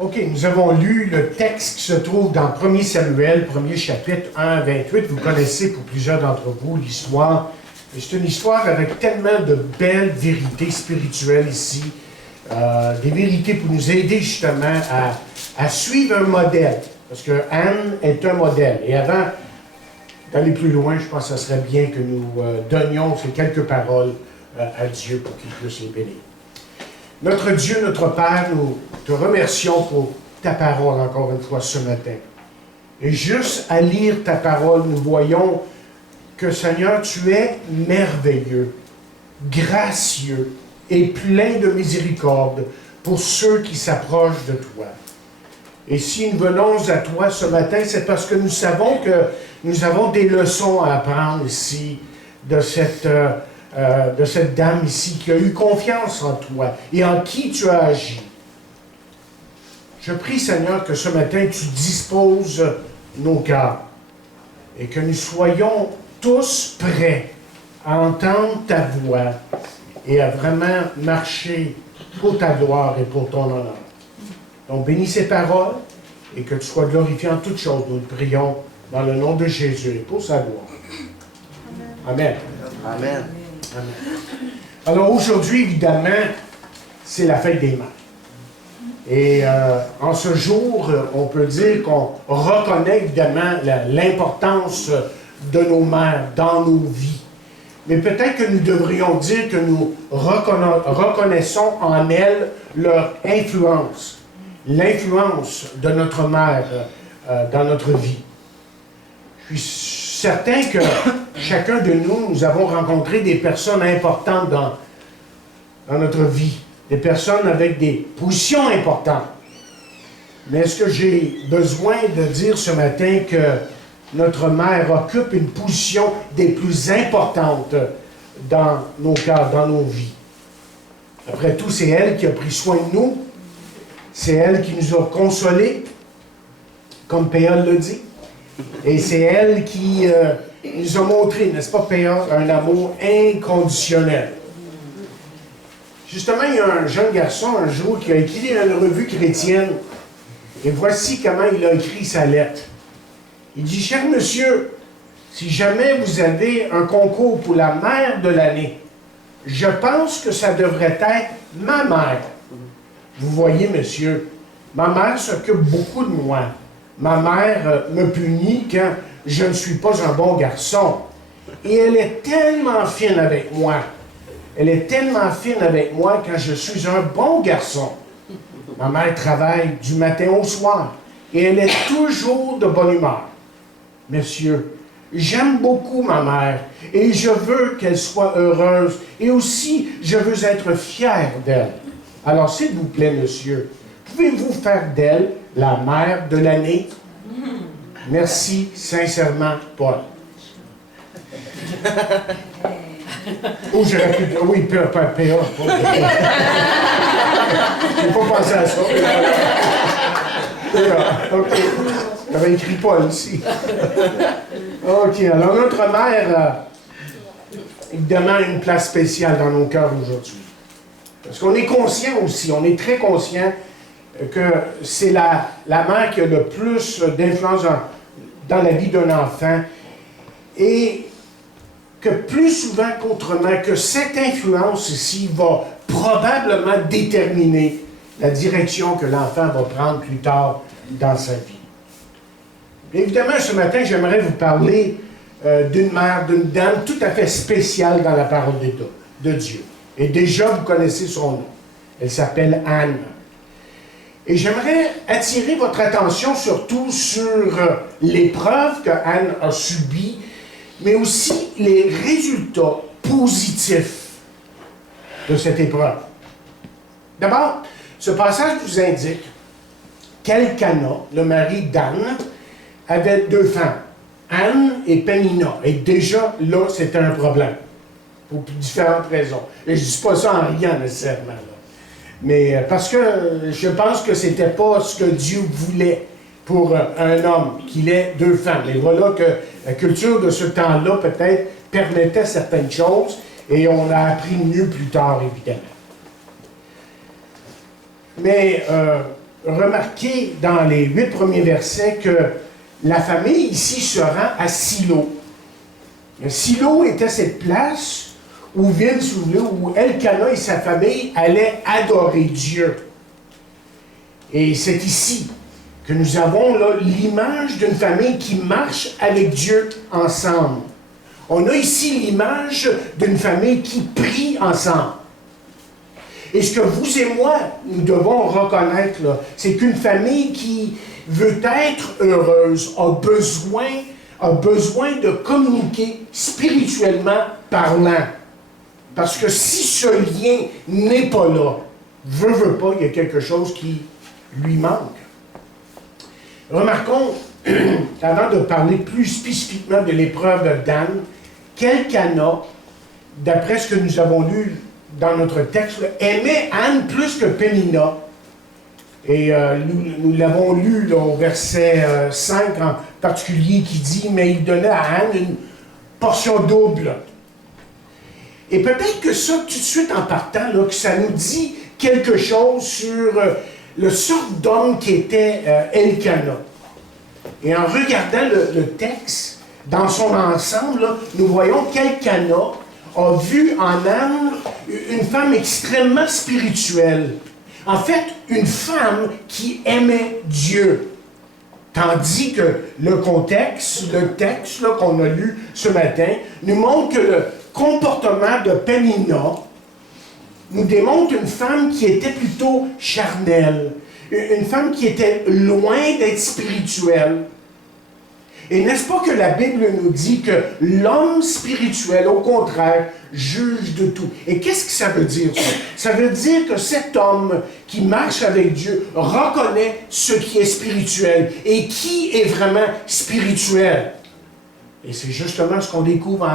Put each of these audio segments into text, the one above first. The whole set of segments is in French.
OK, nous avons lu le texte qui se trouve dans 1 Samuel, 1er chapitre 1 à 28. Vous connaissez pour plusieurs d'entre vous l'histoire. C'est une histoire avec tellement de belles vérités spirituelles ici. Des vérités pour nous aider justement à suivre un modèle. Parce que Anne est un modèle. Et avant d'aller plus loin, je pense que ce serait bien que nous donnions ces quelques paroles à Dieu pour qu'il puisse les bénir. Notre Dieu, notre Père, nous te remercions pour ta parole encore une fois ce matin. Et juste à lire ta parole, nous voyons que Seigneur, tu es merveilleux, gracieux et plein de miséricorde pour ceux qui s'approchent de toi. Et si nous venons à toi ce matin, c'est parce que nous savons que nous avons des leçons à apprendre ici de cette dame ici qui a eu confiance en toi et en qui tu as agi. Je prie, Seigneur, que ce matin, tu disposes nos cœurs et que nous soyons tous prêts à entendre ta voix et à vraiment marcher pour ta gloire et pour ton honneur. Donc, bénis ces paroles et que tu sois glorifié en toutes choses. Nous le prions dans le nom de Jésus et pour sa gloire. Amen. Amen. Amen. Alors aujourd'hui, évidemment, c'est la fête des mères. Et en ce jour, on peut dire qu'on reconnaît évidemment l'importance de nos mères dans nos vies. Mais peut-être que nous devrions dire que nous reconnaissons en elles leur influence, l'influence de notre mère dans notre vie. Je suis certain que chacun de nous, nous avons rencontré des personnes importantes dans notre vie, des personnes avec des positions importantes. Mais est-ce que j'ai besoin de dire ce matin que notre mère occupe une position des plus importantes dans nos cœurs, dans nos vies? Après tout, c'est elle qui a pris soin de nous. C'est elle qui nous a consolés, comme Péole le dit. Et c'est elle qui nous a montré, n'est-ce pas, Péole, un amour inconditionnel. Justement, il y a un jeune garçon un jour qui a écrit dans une revue chrétienne. Et voici comment il a écrit sa lettre. Il dit, « Cher monsieur, si jamais vous avez un concours pour la mère de l'année, je pense que ça devrait être ma mère. Vous voyez, monsieur, ma mère s'occupe beaucoup de moi. Ma mère me punit quand je ne suis pas un bon garçon. Et elle est tellement fine avec moi. Elle est tellement fine avec moi quand je suis un bon garçon. Ma mère travaille du matin au soir et elle est toujours de bonne humeur. Monsieur, j'aime beaucoup ma mère et je veux qu'elle soit heureuse et aussi je veux être fier d'elle. Alors, s'il vous plaît, monsieur, pouvez-vous faire d'elle la mère de l'année? Merci, sincèrement, Paul. Oh, j'aurais pu dire, oui, P.A. Je n'ai pas pensé à ça. P.A. OK. J'avais écrit Paul ici. OK, alors notre mère, évidemment, a une place spéciale dans nos cœurs aujourd'hui. Parce qu'on est conscient aussi, on est très conscient que c'est la mère qui a le plus d'influence dans la vie d'un enfant et que plus souvent qu'autrement, que cette influence ici va probablement déterminer la direction que l'enfant va prendre plus tard dans sa vie. Évidemment, ce matin, j'aimerais vous parler d'une mère, d'une dame tout à fait spéciale dans la parole de Dieu. Et déjà, vous connaissez son nom. Elle s'appelle Anne. Et j'aimerais attirer votre attention surtout sur l'épreuve que Anne a subie, mais aussi les résultats positifs de cette épreuve. D'abord, ce passage nous indique qu'Elkana, le mari d'Anne, avait deux femmes, Anne et Pénina. Et déjà, là, c'était un problème. Pour différentes raisons. Et je ne dis pas ça en riant nécessairement. Là. Mais parce que je pense que ce n'était pas ce que Dieu voulait pour un homme, qu'il ait deux femmes. Et voilà que la culture de ce temps-là, peut-être, permettait certaines choses, et on a appris mieux plus tard, évidemment. Mais remarqué dans les 8 premiers versets que la famille ici se rend à Silo. Silo était cette place où où Elkana et sa famille allaient adorer Dieu. Et c'est ici que nous avons l'image d'une famille qui marche avec Dieu ensemble. On a ici l'image d'une famille qui prie ensemble. Et ce que vous et moi, nous devons reconnaître, c'est qu'une famille qui veut être heureuse a besoin de communiquer spirituellement parlant. Parce que si ce lien n'est pas là, veut pas, il y a quelque chose qui lui manque. Remarquons, avant de parler plus spécifiquement de l'épreuve de Dan, qu'Elkana, d'après ce que nous avons lu dans notre texte, aimait Anne plus que Pénina. Et nous l'avons lu là, au verset 5 en particulier qui dit « Mais il donnait à Anne une portion double. » Et peut-être que ça, tout de suite en partant, là, que ça nous dit quelque chose sur le sorte d'homme qui était Elkana. Et en regardant le texte dans son ensemble, là, nous voyons qu'Elkana a vu en Anne une femme extrêmement spirituelle. En fait, une femme qui aimait Dieu. Tandis que le texte là, qu'on a lu ce matin, nous montre que le comportement de Pénina nous démontre une femme qui était plutôt charnelle, une femme qui était loin d'être spirituelle. Et n'est-ce pas que la Bible nous dit que l'homme spirituel, au contraire, juge de tout? Et qu'est-ce que ça veut dire, ça? Ça veut dire que cet homme qui marche avec Dieu reconnaît ce qui est spirituel et qui est vraiment spirituel. Et c'est justement ce qu'on découvre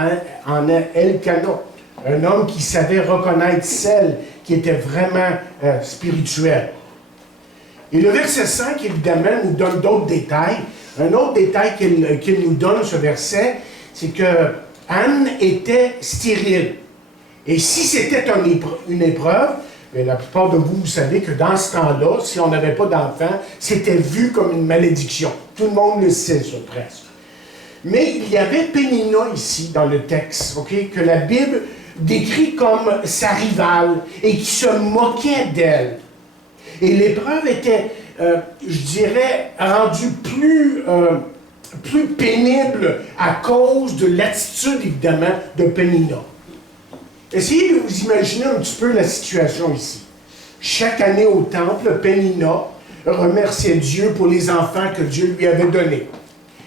en Elkana, un homme qui savait reconnaître celle qui était vraiment spirituelle. Et le verset 5, évidemment, nous donne d'autres détails. Un autre détail qu'il nous donne, ce verset, c'est que Anne était stérile. Et si c'était une épreuve, bien, la plupart de vous, vous savez que dans ce temps-là, si on n'avait pas d'enfant, c'était vu comme une malédiction. Tout le monde le sait, ça, presque. Mais il y avait Pénina ici, dans le texte, que la Bible décrit comme sa rivale et qui se moquait d'elle. Et l'épreuve était, je dirais, rendue plus pénible à cause de l'attitude, évidemment, de Pénina. Essayez de vous imaginer un petit peu la situation ici. Chaque année au temple, Pénina remerciait Dieu pour les enfants que Dieu lui avait donnés.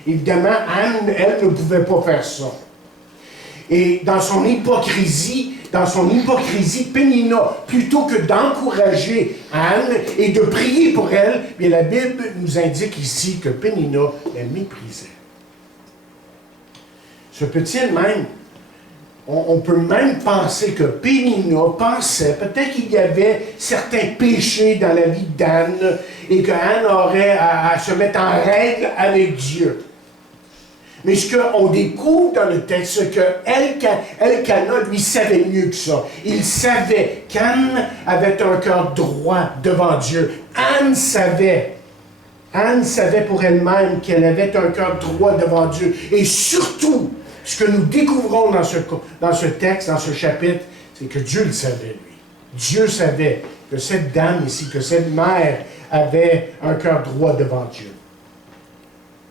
Évidemment, Anne, elle, ne pouvait pas faire ça. Et dans son hypocrisie, Pénina, plutôt que d'encourager Anne et de prier pour elle, bien, la Bible nous indique ici que Pénina la méprisait. Se peut-il même, on peut même penser que Pénina pensait, peut-être qu'il y avait certains péchés dans la vie d'Anne et qu'Anne aurait à se mettre en règle avec Dieu. Mais ce qu'on découvre dans le texte, c'est que Elkana, lui, savait mieux que ça. Il savait qu'Anne avait un cœur droit devant Dieu. Anne savait pour elle-même qu'elle avait un cœur droit devant Dieu. Et surtout, ce que nous découvrons dans ce texte, dans ce chapitre, c'est que Dieu le savait, lui. Dieu savait que cette dame ici, que cette mère avait un cœur droit devant Dieu.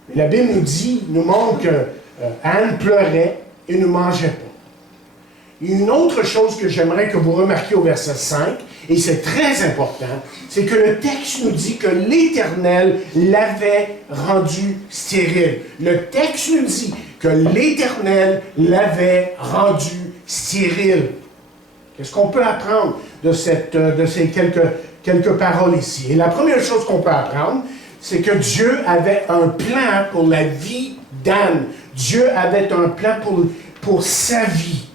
Mais la Bible nous montre qu'Anne pleurait et ne mangeait pas. Et une autre chose que j'aimerais que vous remarquiez au verset 5, et c'est très important, c'est que le texte nous dit que l'Éternel l'avait rendue stérile. Le texte nous dit que l'Éternel l'avait rendue stérile. Qu'est-ce qu'on peut apprendre de ces quelques paroles ici? Et la première chose qu'on peut apprendre, c'est que Dieu avait un plan pour la vie d'Anne. Dieu avait un plan pour sa vie.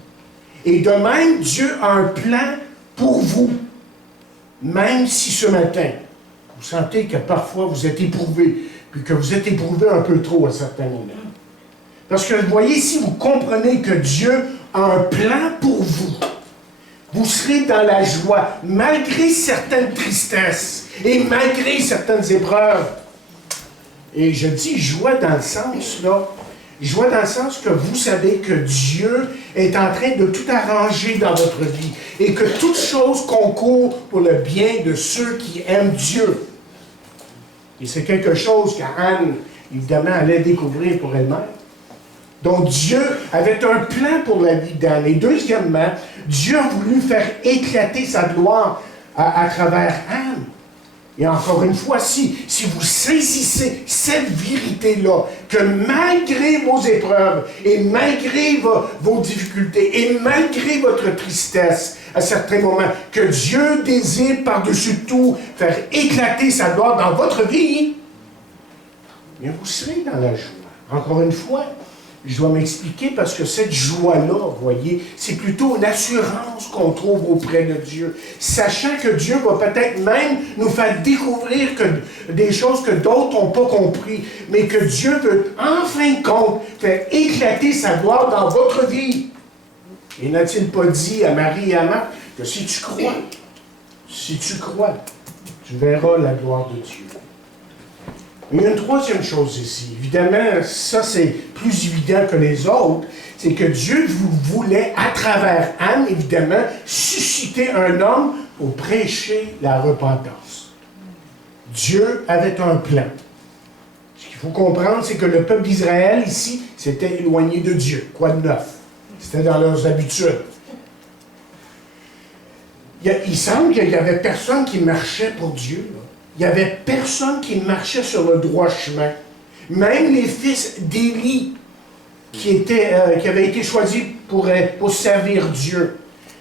Et de même, Dieu a un plan pour vous. Même si ce matin, vous sentez que parfois vous êtes éprouvé, puis que vous êtes éprouvé un peu trop à certains moments. Parce que, vous voyez, si vous comprenez que Dieu a un plan pour vous, vous serez dans la joie, malgré certaines tristesses. Et malgré certaines épreuves, et je dis joie dans le sens, là, joie dans le sens que vous savez que Dieu est en train de tout arranger dans votre vie et que toute chose concourt pour le bien de ceux qui aiment Dieu. Et c'est quelque chose qu'Anne, évidemment, allait découvrir pour elle-même. Donc Dieu avait un plan pour la vie d'Anne. Et deuxièmement, Dieu a voulu faire éclater sa gloire à travers Anne. Et encore une fois, si vous saisissez cette vérité-là, que malgré vos épreuves, et malgré vos difficultés, et malgré votre tristesse, à certains moments, que Dieu désire par-dessus tout faire éclater sa gloire dans votre vie, bien vous serez dans la joie. Encore une fois, je dois m'expliquer parce que cette joie-là, vous voyez, c'est plutôt une assurance qu'on trouve auprès de Dieu. Sachant que Dieu va peut-être même nous faire découvrir des choses que d'autres n'ont pas compris, mais que Dieu veut, en fin de compte, faire éclater sa gloire dans votre vie. Et n'a-t-il pas dit à Marie et à Marthe que si tu crois, tu verras la gloire de Dieu. Il y a une troisième chose ici. Évidemment, ça c'est plus évident que les autres, c'est que Dieu voulait, à travers Anne, évidemment, susciter un homme pour prêcher la repentance. Dieu avait un plan. Ce qu'il faut comprendre, c'est que le peuple d'Israël, ici, s'était éloigné de Dieu. Quoi de neuf? C'était dans leurs habitudes. Il semble qu'il n'y avait personne qui marchait pour Dieu, là. Il n'y avait personne qui marchait sur le droit chemin. Même les fils d'Élie, qui avaient été choisis pour servir Dieu.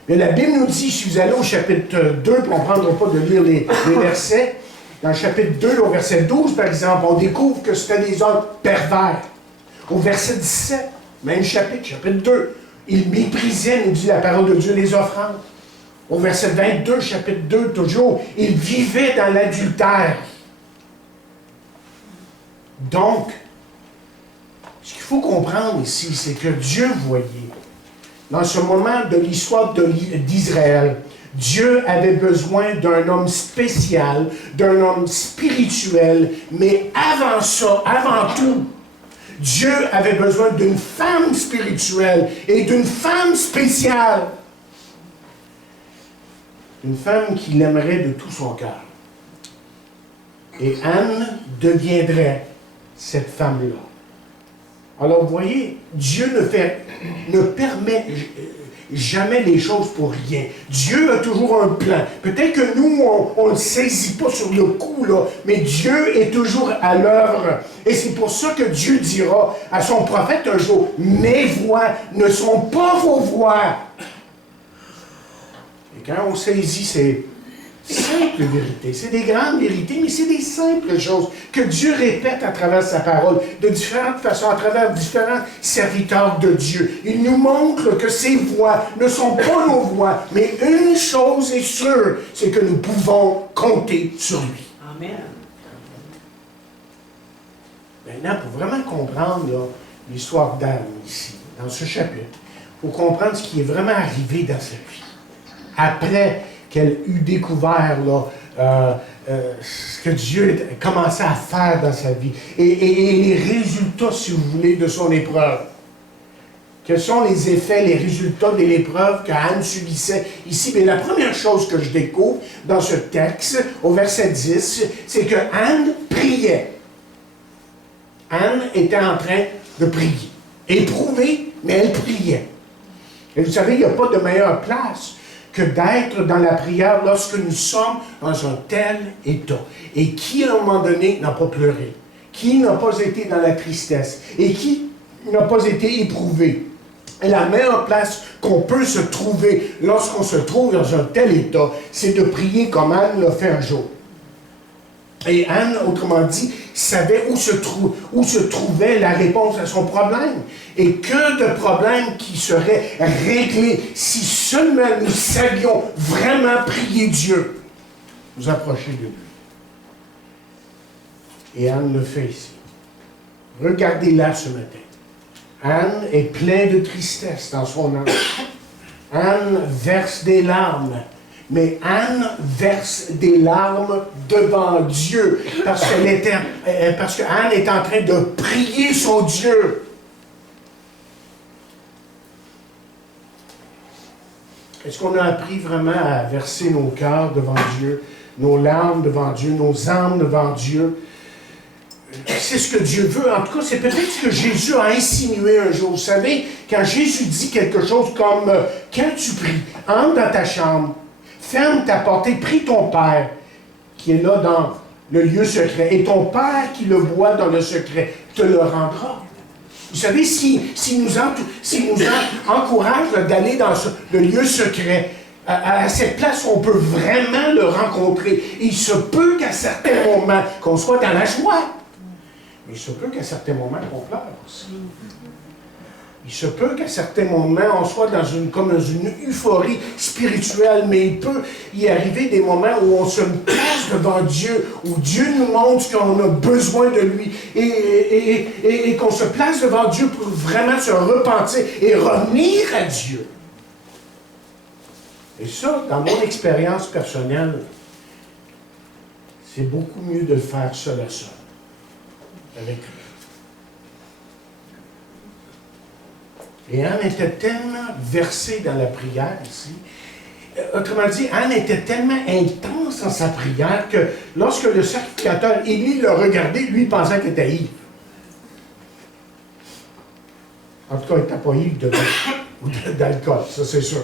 Mais la Bible nous dit, si vous allez au chapitre 2, puis on ne prendra pas de lire les versets, dans le chapitre 2, au verset 12, par exemple, on découvre que c'était des hommes pervers. Au verset 17, même chapitre 2, ils méprisaient, nous dit la parole de Dieu, les offrandes. Au verset 22, chapitre 2, toujours, ils vivaient dans l'adultère. Donc, ce qu'il faut comprendre ici, c'est que Dieu voyait, dans ce moment de l'histoire d'Israël, Dieu avait besoin d'un homme spécial, d'un homme spirituel, mais avant ça, avant tout, Dieu avait besoin d'une femme spirituelle et d'une femme spéciale. Une femme qui l'aimerait de tout son cœur. Et Anne deviendrait cette femme-là. Alors, vous voyez, Dieu ne permet jamais les choses pour rien. Dieu a toujours un plan. Peut-être que nous, on ne le saisit pas sur le coup, là, mais Dieu est toujours à l'œuvre. Et c'est pour ça que Dieu dira à son prophète un jour, « Mes voix ne sont pas vos voix. » Et quand on saisit ces simples vérités, c'est des grandes vérités, mais c'est des simples choses que Dieu répète à travers sa parole, de différentes façons, à travers différents serviteurs de Dieu. Il nous montre que ces voix ne sont pas nos voix, mais une chose est sûre, c'est que nous pouvons compter sur lui. Amen. Maintenant, pour vraiment comprendre l'histoire d'Anne ici, dans ce chapitre, il faut comprendre ce qui est vraiment arrivé dans sa vie. Après qu'elle eut découvert ce que Dieu commençait à faire dans sa vie et les résultats, si vous voulez, de son épreuve. Quels sont les effets, les résultats de l'épreuve qu'Anne subissait ici? Bien, la première chose que je découvre dans ce texte, au verset 10, c'est que Anne priait. Anne était en train de prier. Éprouvée, mais elle priait. Et vous savez, il n'y a pas de meilleure place que d'être dans la prière lorsque nous sommes dans un tel état. Et qui, à un moment donné, n'a pas pleuré? Qui n'a pas été dans la tristesse? Et qui n'a pas été éprouvé? Et la meilleure place qu'on peut se trouver lorsqu'on se trouve dans un tel état, c'est de prier comme Anne l'a fait un jour. Et Anne, autrement dit, savait où se trouvait la réponse à son problème. Et que de problèmes qui seraient réglés si seulement nous savions vraiment prier Dieu. Nous approcher de lui. Et Anne le fait ici. Regardez-la ce matin. Anne est pleine de tristesse dans son âme. Anne verse des larmes Mais Anne verse des larmes devant Dieu parce qu'Anne est en train de prier son Dieu. Est-ce qu'on a appris vraiment à verser nos cœurs devant Dieu, nos larmes devant Dieu, nos âmes devant Dieu? C'est ce que Dieu veut. En tout cas, c'est peut-être ce que Jésus a insinué un jour. Vous savez, quand Jésus dit quelque chose comme « Quand tu pries, entre dans ta chambre, ferme ta porte et prie ton Père qui est là dans le lieu secret. Et ton Père qui le voit dans le secret te le rendra. » Vous savez, s'il nous encourage d'aller dans le lieu secret, à cette place où on peut vraiment le rencontrer, il se peut qu'à certains moments, qu'on soit dans la joie, mais il se peut qu'à certains moments, on pleure aussi. Il se peut qu'à certains moments, on soit comme dans une euphorie spirituelle, mais il peut y arriver des moments où on se place devant Dieu, où Dieu nous montre qu'on a besoin de lui, et qu'on se place devant Dieu pour vraiment se repentir et revenir à Dieu. Et ça, dans mon expérience personnelle, c'est beaucoup mieux de le faire seul à seul, avec lui. Et Anne était tellement versée dans la prière ici. Autrement dit, Anne était tellement intense dans sa prière que lorsque le sacrificateur Élie le regardait, lui, il pensait qu'il était ivre. En tout cas, il n'était pas ivre de vin ou d'alcool, ça c'est sûr.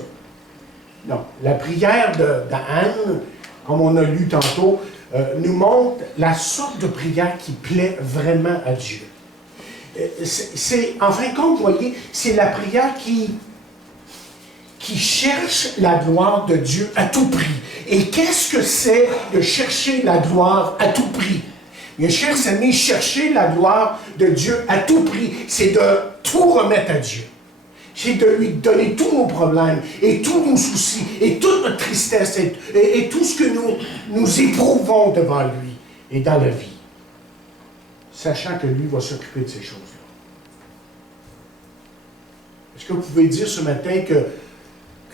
Non, la prière d'Anne, comme on a lu tantôt, nous montre la sorte de prière qui plaît vraiment à Dieu. En fin de compte, vous voyez, c'est la prière qui cherche la gloire de Dieu à tout prix. Et qu'est-ce que c'est de chercher la gloire à tout prix? Mes chers amis, chercher la gloire de Dieu à tout prix, c'est de tout remettre à Dieu. C'est de lui donner tous nos problèmes, et tous nos soucis, et toute notre tristesse, et tout ce que nous éprouvons devant lui et dans la vie, sachant que lui va s'occuper de ces choses-là. Est-ce que vous pouvez dire ce matin que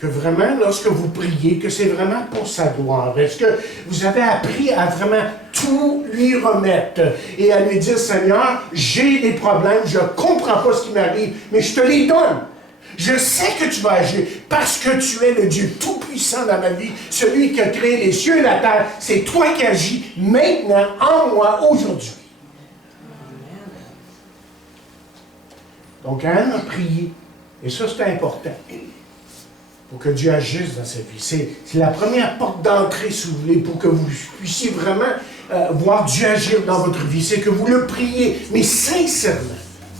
vraiment, lorsque vous priez, que c'est vraiment pour sa gloire? Est-ce que vous avez appris à vraiment tout lui remettre et à lui dire, Seigneur, j'ai des problèmes, je ne comprends pas ce qui m'arrive, mais je te les donne. Je sais que tu vas agir parce que tu es le Dieu tout-puissant dans ma vie, celui qui a créé les cieux et la terre. C'est toi qui agis maintenant, en moi, aujourd'hui. Donc, Anne a prié. Et ça, c'est important. Pour que Dieu agisse dans sa vie. C'est la première porte d'entrée, si vous voulez, pour que vous puissiez vraiment voir Dieu agir dans votre vie. C'est que vous le priez, mais sincèrement,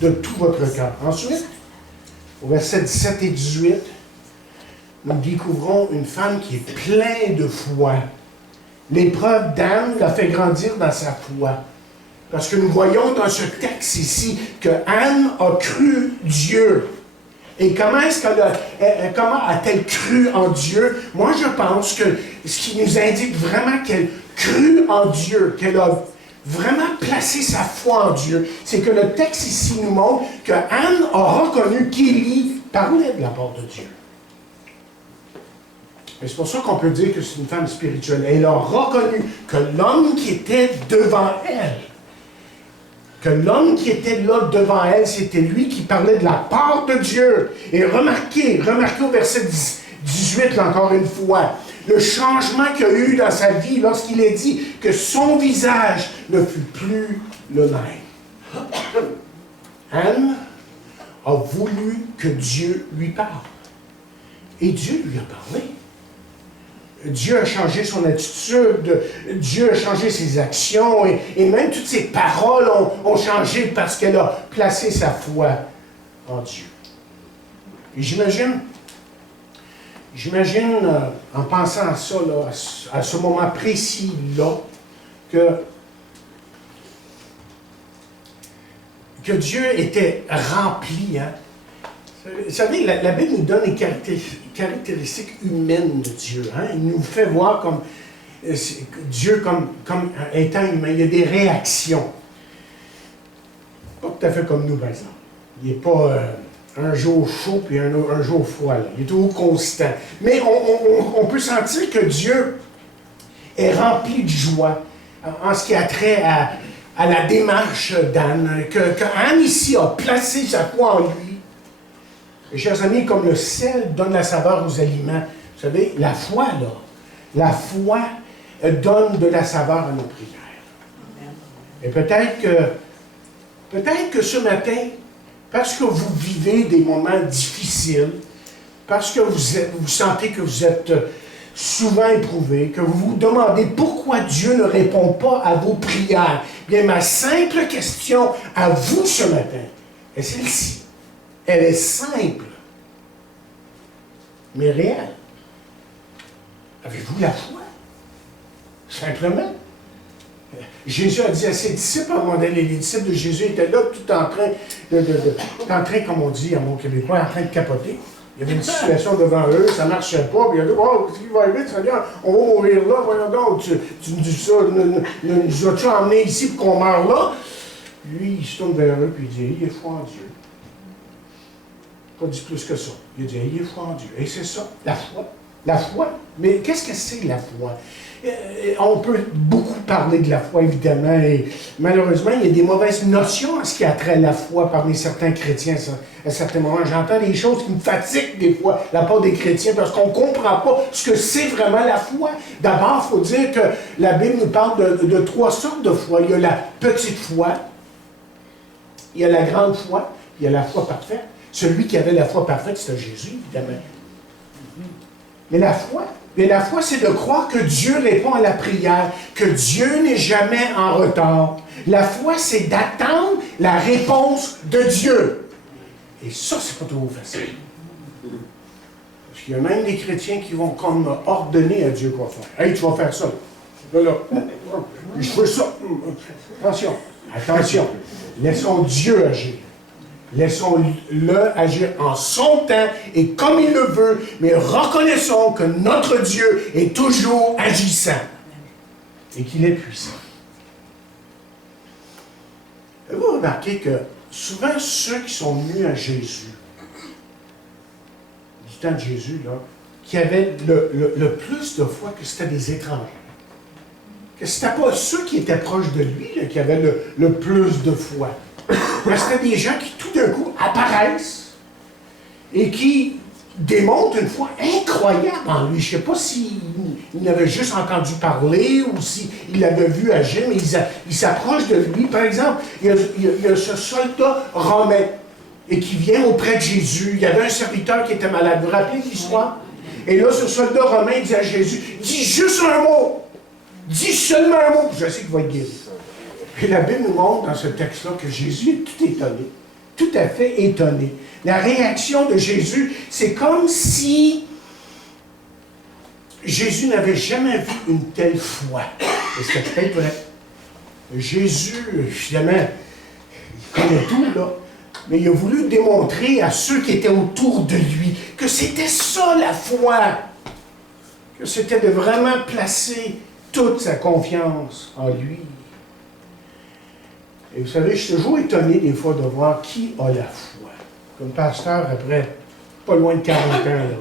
de tout votre cœur. Ensuite, au verset 17 et 18, nous découvrons une femme qui est pleine de foi. L'épreuve d'Anne l'a fait grandir dans sa foi. Parce que nous voyons dans ce texte ici que Anne a cru Dieu. Et comment a-t-elle cru en Dieu? Moi, je pense que ce qui nous indique vraiment qu'elle crut en Dieu, qu'elle a vraiment placé sa foi en Dieu, c'est que le texte ici nous montre que Anne a reconnu qu'Élie parlait de la part de Dieu. Et c'est pour ça qu'on peut dire que c'est une femme spirituelle. Elle a reconnu que l'homme qui était devant elle, là devant elle, c'était lui qui parlait de la part de Dieu. Et remarquez au verset 18, là, encore une fois, le changement qu'il y a eu dans sa vie lorsqu'il est dit que son visage ne fut plus le même. Anne a voulu que Dieu lui parle. Et Dieu lui a parlé. Dieu a changé son attitude, Dieu a changé ses actions, et même toutes ses paroles ont changé parce qu'elle a placé sa foi en Dieu. Et j'imagine, en pensant à ça, là, à ce moment précis-là, que Dieu était rempli. Hein? Vous savez, la Bible nous donne les caractéristiques humaines de Dieu. Hein? Il nous fait voir comme Dieu comme étant humain. Il y a des réactions. Pas tout à fait comme nous, par exemple. Il n'est pas un jour chaud puis un jour froid. Là. Il est toujours constant. Mais on peut sentir que Dieu est rempli de joie en ce qui a trait à la démarche d'Anne, que Anne ici a placé sa foi en lui. Et chers amis, comme le sel donne la saveur aux aliments, vous savez, la foi, là, la foi donne de la saveur à nos prières. Et peut-être que ce matin, parce que vous vivez des moments difficiles, parce que vous sentez que vous êtes souvent éprouvé, que vous vous demandez pourquoi Dieu ne répond pas à vos prières, bien ma simple question à vous ce matin est celle-ci. Elle est simple, mais réelle. Avez-vous la foi? Simplement. Jésus a dit à ses disciples, à un moment donné, les disciples de Jésus étaient là, tout en train, comme on dit à mon québécois, en train de capoter. Il y avait une situation devant eux, ça ne marchait pas, puis il a dit, oh, qu'est-ce qui va arriver, Seigneur? On va mourir là, voyons donc, tu nous dis ça, nous as-tu emmenés ici pour qu'on meure là? Lui, il se tourne vers eux, puis il dit, ayez foi en Dieu. Pas dit plus que ça. Il a dit, ayez foi en Dieu. Et c'est ça, la foi. La foi. Mais qu'est-ce que c'est la foi? On peut beaucoup parler de la foi, évidemment, et malheureusement, il y a des mauvaises notions en ce qui a trait à la foi parmi certains chrétiens. À certains moments, j'entends des choses qui me fatiguent des fois, la part des chrétiens, parce qu'on ne comprend pas ce que c'est vraiment la foi. D'abord, il faut dire que la Bible nous parle de trois sortes de foi. Il y a la petite foi, il y a la grande foi, il y a la foi parfaite. Celui qui avait la foi parfaite, c'était Jésus, évidemment. Mais la foi, c'est de croire que Dieu répond à la prière, que Dieu n'est jamais en retard. La foi, c'est d'attendre la réponse de Dieu. Et ça, c'est pas toujours facile. Parce qu'il y a même des chrétiens qui vont comme ordonner à Dieu quoi faire. Hey, tu vas faire ça. Là. Je veux ça. Attention. Laissons Dieu agir. Laissons-le agir en son temps et comme il le veut, mais reconnaissons que notre Dieu est toujours agissant et qu'il est puissant. Vous remarquez que souvent ceux qui sont venus à Jésus, du temps de Jésus, là, qui avaient le plus de foi, que c'était des étrangers. Que ce n'était pas ceux qui étaient proches de lui là, qui avaient le plus de foi. Mais c'était des gens qui, tout d'un coup, apparaissent et qui démontrent une foi incroyable en lui. Je ne sais pas s'il n'avait juste entendu parler ou s'il l'avait vu agir, mais il s'approche de lui. Par exemple, il y a ce soldat romain et qui vient auprès de Jésus. Il y avait un serviteur qui était malade. Vous vous rappelez l'histoire? Et là, ce soldat romain dit à Jésus, dis juste un mot. Dis seulement un mot. Je sais qu'il va être guéri. Et la Bible nous montre dans ce texte-là que Jésus est tout étonné, tout à fait étonné. La réaction de Jésus, c'est comme si Jésus n'avait jamais vu une telle foi. Et c'est peut-être vrai. Jésus, finalement, il connaît tout, là, mais il a voulu démontrer à ceux qui étaient autour de lui que c'était ça la foi, que c'était de vraiment placer toute sa confiance en lui. Et vous savez, je suis toujours étonné des fois de voir qui a la foi. Comme pasteur, après pas loin de 40 ans, là.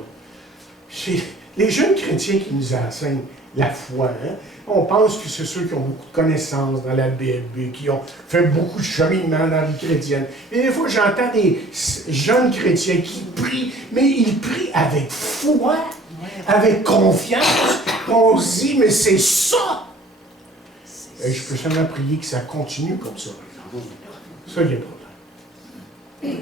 C'est les jeunes chrétiens qui nous enseignent la foi. Hein? On pense que c'est ceux qui ont beaucoup de connaissances dans la Bible et qui ont fait beaucoup de cheminement dans la vie chrétienne. Et des fois, j'entends des jeunes chrétiens qui prient, mais ils prient avec foi, avec confiance. On se dit, mais c'est ça! Et je peux seulement prier que ça continue comme ça. Ça, il y a un problème.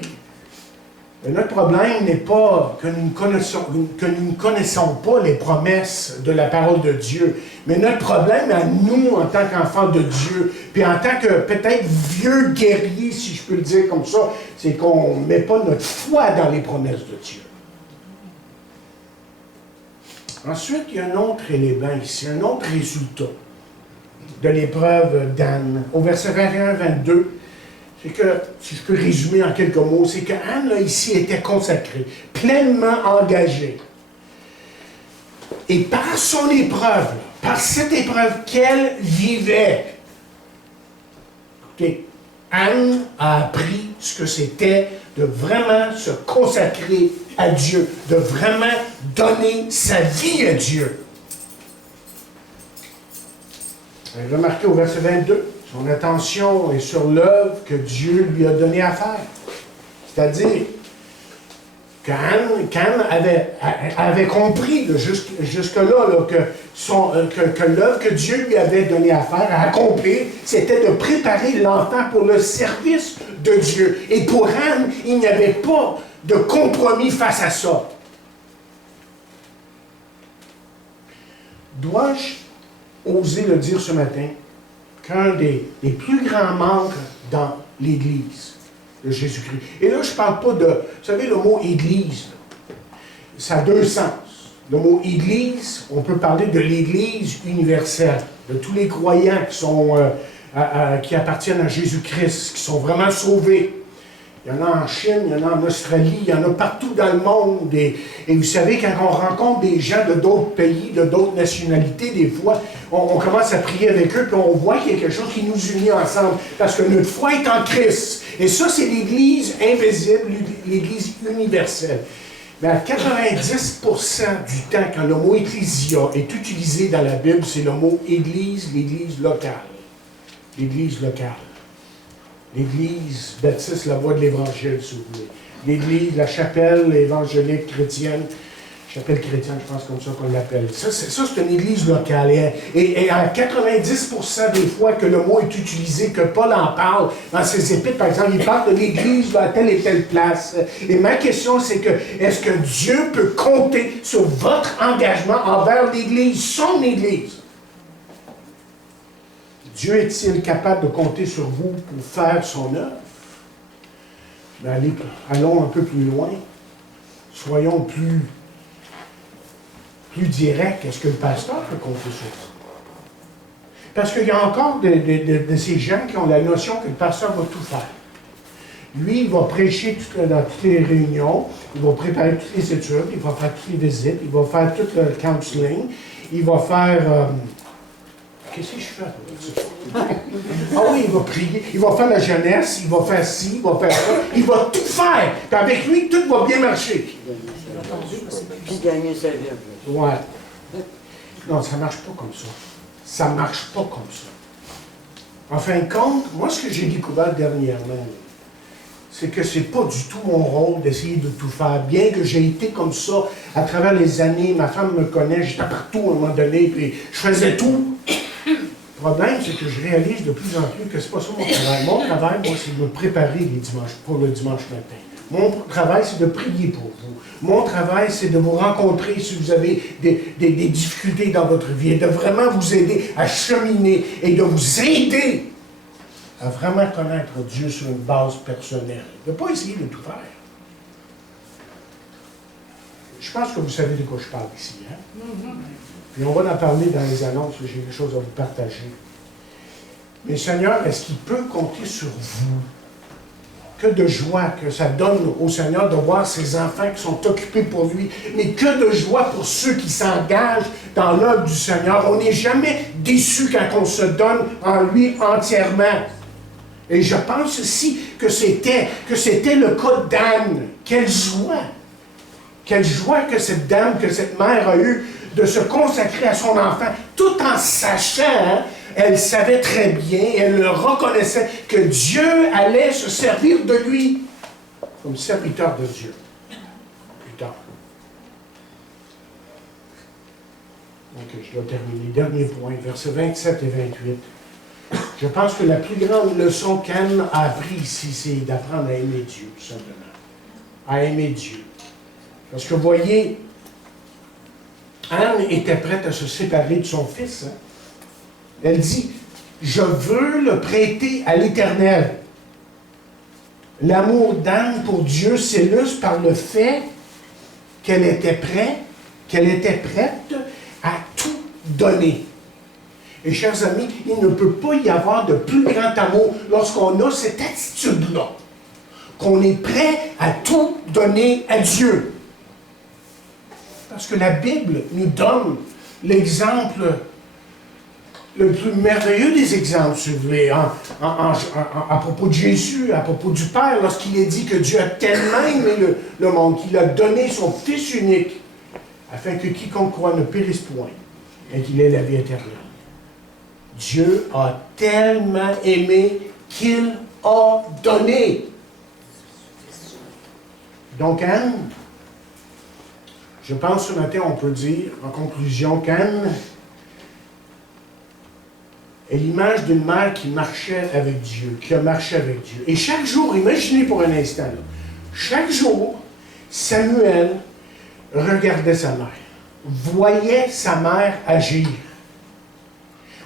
Mais notre problème n'est pas que nous ne connaissons pas les promesses de la parole de Dieu. Mais notre problème à nous, en tant qu'enfants de Dieu, puis en tant que peut-être vieux guerrier, si je peux le dire comme ça, c'est qu'on ne met pas notre foi dans les promesses de Dieu. Ensuite, il y a un autre élément ici, un autre résultat de l'épreuve d'Anne. Au verset 21-22, c'est que, si je peux résumer en quelques mots, c'est qu'Anne, là, ici, était consacrée, pleinement engagée. Et par son épreuve, par cette épreuve qu'elle vivait, écoutez, Anne a appris ce que c'était de vraiment se consacrer à Dieu, de vraiment donner sa vie à Dieu. Remarquez au verset 22, son attention est sur l'œuvre que Dieu lui a donnée à faire. C'est-à-dire, qu'Anne avait compris jusque-là que l'œuvre que Dieu lui avait donnée à faire, à accomplir, c'était de préparer l'enfant pour le service de Dieu. Et pour Anne, il n'y avait pas de compromis face à ça. Dois-je oser le dire ce matin qu'un des plus grands manques dans l'Église de Jésus-Christ. Et là, je ne parle pas de... Vous savez, le mot « Église », ça a deux sens. Le mot « Église », on peut parler de l'Église universelle, de tous les croyants qui appartiennent à Jésus-Christ, qui sont vraiment sauvés. Il y en a en Chine, il y en a en Australie, il y en a partout dans le monde. Et vous savez, quand on rencontre des gens de d'autres pays, de d'autres nationalités, des fois, on commence à prier avec eux, puis on voit qu'il y a quelque chose qui nous unit ensemble. Parce que notre foi est en Christ. Et ça, c'est l'Église invisible, l'Église universelle. Mais à 90% du temps, quand le mot « ecclésia » est utilisé dans la Bible, c'est le mot « Église », l'Église locale. L'Église locale. L'Église baptiste la voie de l'Évangile, si vous voulez. L'Église, la chapelle évangélique chrétienne. Chapelle chrétienne, je pense comme ça qu'on l'appelle. Ça, c'est une Église locale. Et à 90% des fois que le mot est utilisé, que Paul en parle dans ses épîtres, par exemple, il parle de l'Église à telle et telle place. Et ma question, c'est que, est-ce que Dieu peut compter sur votre engagement envers l'Église, son Église? Dieu est-il capable de compter sur vous pour faire son œuvre? Mais allons un peu plus loin. Soyons plus directs. Est-ce que le pasteur peut compter sur vous? Parce qu'il y a encore de ces gens qui ont la notion que le pasteur va tout faire. Lui, il va prêcher dans toutes les réunions, il va préparer toutes les études, il va faire toutes les visites, il va faire tout le counseling, il va faire... Qu'est-ce que je fais? Ah oui, il va prier, il va faire la jeunesse, il va faire ci, il va faire ça, il va tout faire. Puis avec lui, tout va bien marcher. Puis gagner sa vie. Ouais. Non, ça ne marche pas comme ça. Ça ne marche pas comme ça. En fin de compte, moi, ce que j'ai découvert dernièrement, c'est que c'est pas du tout mon rôle d'essayer de tout faire. Bien que j'ai été comme ça à travers les années, ma femme me connaît, j'étais partout à un moment donné, puis je faisais tout. Le problème, c'est que je réalise de plus en plus que c'est pas ça mon travail. Mon travail, moi, c'est de me préparer les dimanches, pour le dimanche matin. Mon travail, c'est de prier pour vous. Mon travail, c'est de vous rencontrer si vous avez des difficultés dans votre vie, et de vraiment vous aider à cheminer et de vous aider à vraiment connaître Dieu sur une base personnelle. De ne pas essayer de tout faire. Je pense que vous savez de quoi je parle ici. Hein? Puis on va en parler dans les annonces, j'ai quelque chose à vous partager. Mais Seigneur, est-ce qu'il peut compter sur vous? Que de joie que ça donne au Seigneur de voir ses enfants qui sont occupés pour lui. Mais que de joie pour ceux qui s'engagent dans l'œuvre du Seigneur. On n'est jamais déçu quand on se donne en lui entièrement. Et je pense aussi que c'était le cas d'Anne. Quelle joie! Quelle joie que cette dame, que cette mère a eue de se consacrer à son enfant, tout en sachant, hein, elle savait très bien, elle le reconnaissait, que Dieu allait se servir de lui comme serviteur de Dieu. Plus tard. Donc, je dois terminer. Dernier point, versets 27 et 28. Je pense que la plus grande leçon qu'Anne a appris ici, c'est d'apprendre à aimer Dieu, tout simplement. À aimer Dieu. Parce que, voyez, Anne était prête à se séparer de son fils. Hein? Elle dit, je veux le prêter à l'Éternel. L'amour d'Anne pour Dieu s'illustre par le fait qu'elle était prête à tout donner. Et chers amis, il ne peut pas y avoir de plus grand amour lorsqu'on a cette attitude-là, qu'on est prêt à tout donner à Dieu. Parce que la Bible nous donne l'exemple le plus merveilleux des exemples, si vous voulez, à propos de Jésus, à propos du Père, lorsqu'il est dit que Dieu a tellement aimé le monde qu'il a donné son Fils unique, afin que quiconque croit ne périsse point, et qu'il ait la vie éternelle. Dieu a tellement aimé qu'il a donné. Donc, Anne, je pense ce matin, on peut dire, en conclusion, qu'Anne est l'image d'une mère qui marchait avec Dieu, qui a marché avec Dieu. Et chaque jour, imaginez pour un instant, là, chaque jour, Samuel regardait sa mère, voyait sa mère agir.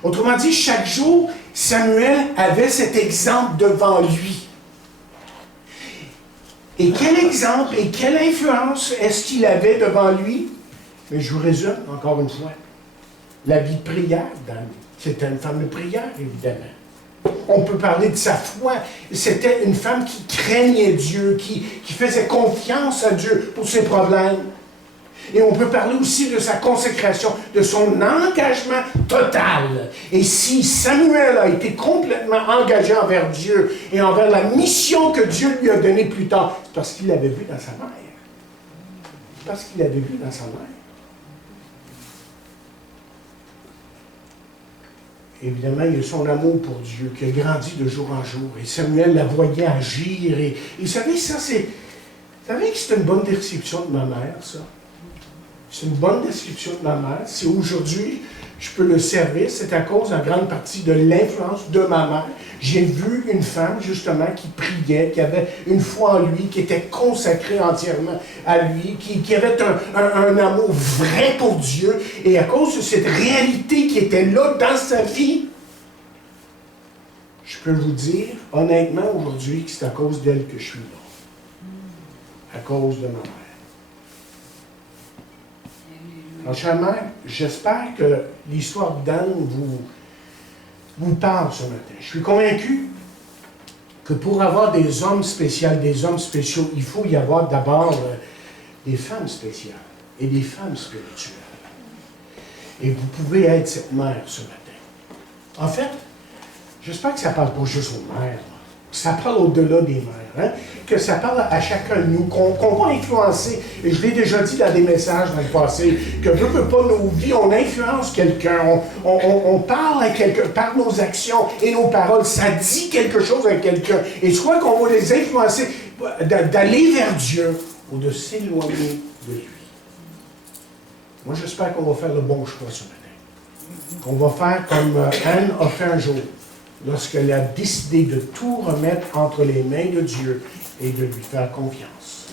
Autrement dit, chaque jour, Samuel avait cet exemple devant lui. Et quel exemple et quelle influence est-ce qu'il avait devant lui? Mais je vous résume encore une fois. La vie de prière d'Anne. C'était une femme de prière, évidemment. On peut parler de sa foi. C'était une femme qui craignait Dieu, qui faisait confiance à Dieu pour ses problèmes. Et on peut parler aussi de sa consécration, de son engagement total. Et si Samuel a été complètement engagé envers Dieu et envers la mission que Dieu lui a donnée plus tard, c'est parce qu'il l'avait vu dans sa mère. C'est parce qu'il l'avait vu dans sa mère. Évidemment, il y a son amour pour Dieu qui a grandi de jour en jour. Et Samuel la voyait agir. Et vous savez, ça, c'est... Vous savez que c'est une bonne description de ma mère, ça? C'est une bonne description de ma mère. Si aujourd'hui, je peux le servir, c'est à cause en grande partie de l'influence de ma mère. J'ai vu une femme, justement, qui priait, qui avait une foi en lui, qui était consacrée entièrement à lui, qui avait un amour vrai pour Dieu. Et à cause de cette réalité qui était là dans sa vie, je peux vous dire, honnêtement, aujourd'hui, que c'est à cause d'elle que je suis là. À cause de ma mère. Alors, chère mère, j'espère que l'histoire d'Anne vous parle ce matin. Je suis convaincu que pour avoir des hommes spéciaux, il faut y avoir d'abord des femmes spéciales et des femmes spirituelles. Et vous pouvez être cette mère ce matin. En fait, j'espère que ça ne parle pas juste aux mères. Ça parle au-delà des mères. Hein? Que ça parle à chacun de nous, qu'on va influencer. Et je l'ai déjà dit dans des messages dans le passé, que veut pas nos vies, on influence quelqu'un, on parle à quelqu'un, par nos actions et nos paroles, ça dit quelque chose à quelqu'un. Et soit qu'on va les influencer d'aller vers Dieu ou de s'éloigner de lui. Moi, j'espère qu'on va faire le bon choix ce matin. Qu'on va faire comme Anne a fait un jour, lorsqu'elle a décidé de tout remettre entre les mains de Dieu et de lui faire confiance.